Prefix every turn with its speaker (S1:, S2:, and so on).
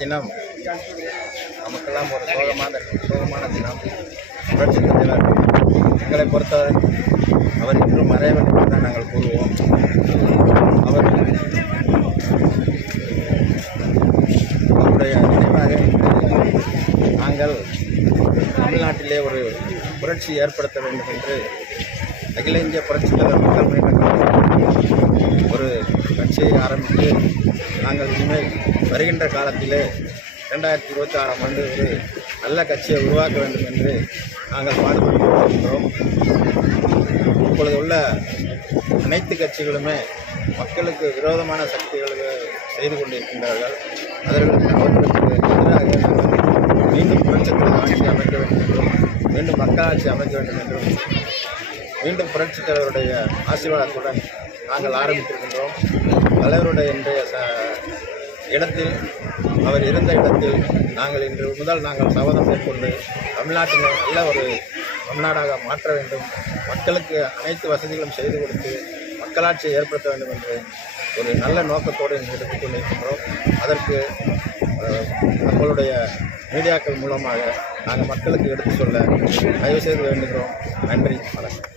S1: தினம். நமக்கெல்லாம் ஒரு சோகமான சோகமான தினம். புரட்சித் தலைவர் எங்களை பொறுத்தவரை அவர் இன்றும் மறையவில்லை என்று தான் நாங்கள் கூறுவோம். அவர் அவருடைய நினைவாக நாங்கள் தமிழ்நாட்டிலே ஒரு புரட்சி ஏற்படுத்த வேண்டும் என்று அகில இந்திய புரட்சித் தலைவர் மக்கள் முன்னேற்ற ஒரு செய்ய ஆரம்பித்து நாங்கள் இனிமேல் வருகின்ற காலத்திலே ரெண்டாயிரத்தி இருபத்தி ஆறாம் ஆண்டு ஒரு நல்ல கட்சியை உருவாக்க வேண்டும் என்று நாங்கள் பாடுபட்டு வருகின்றோம் இப்பொழுது உள்ள அனைத்து கட்சிகளுமே மக்களுக்கு விரோதமான சக்திகளுக்கு செய்து கொண்டிருக்கின்றார்கள். அதற்கு அவர்களுக்கு எதிராக நாங்கள் மீண்டும் புரட்சித்தலைவர் ஆட்சி அமைக்க வேண்டும் என்றும் மீண்டும் மக்களாட்சி அமைக்க வேண்டும் என்றும் மீண்டும் புரட்சித் தலைவருடைய ஆசீர்வாதத்துடன் நாங்கள் ஆரம்பித்திருக்கின்றோம். தலைவருடைய இன்றைய ச இடத்தில் அவர் இருந்த இடத்தில் நாங்கள் இன்று முதல் நாங்கள் சபதம் மேற்கொண்டு தமிழ்நாட்டினை நல்ல ஒரு தமிழ்நாடாக மாற்ற வேண்டும் மக்களுக்கு அனைத்து வசதிகளும் செய்து கொடுத்து மக்களாட்சியை ஏற்படுத்த வேண்டும் என்று ஒரு நல்ல நோக்கத்தோடு எடுத்துக்கொண்டிருக்கின்றோம் எடுத்துக் கொண்டிருக்கின்றோம். அதற்கு நம்மளுடைய மீடியாக்கள் மூலமாக நாங்கள் மக்களுக்கு எடுத்து சொல்ல தயவு செய்து வேண்டுகிறோம். நன்றி வணக்கம்.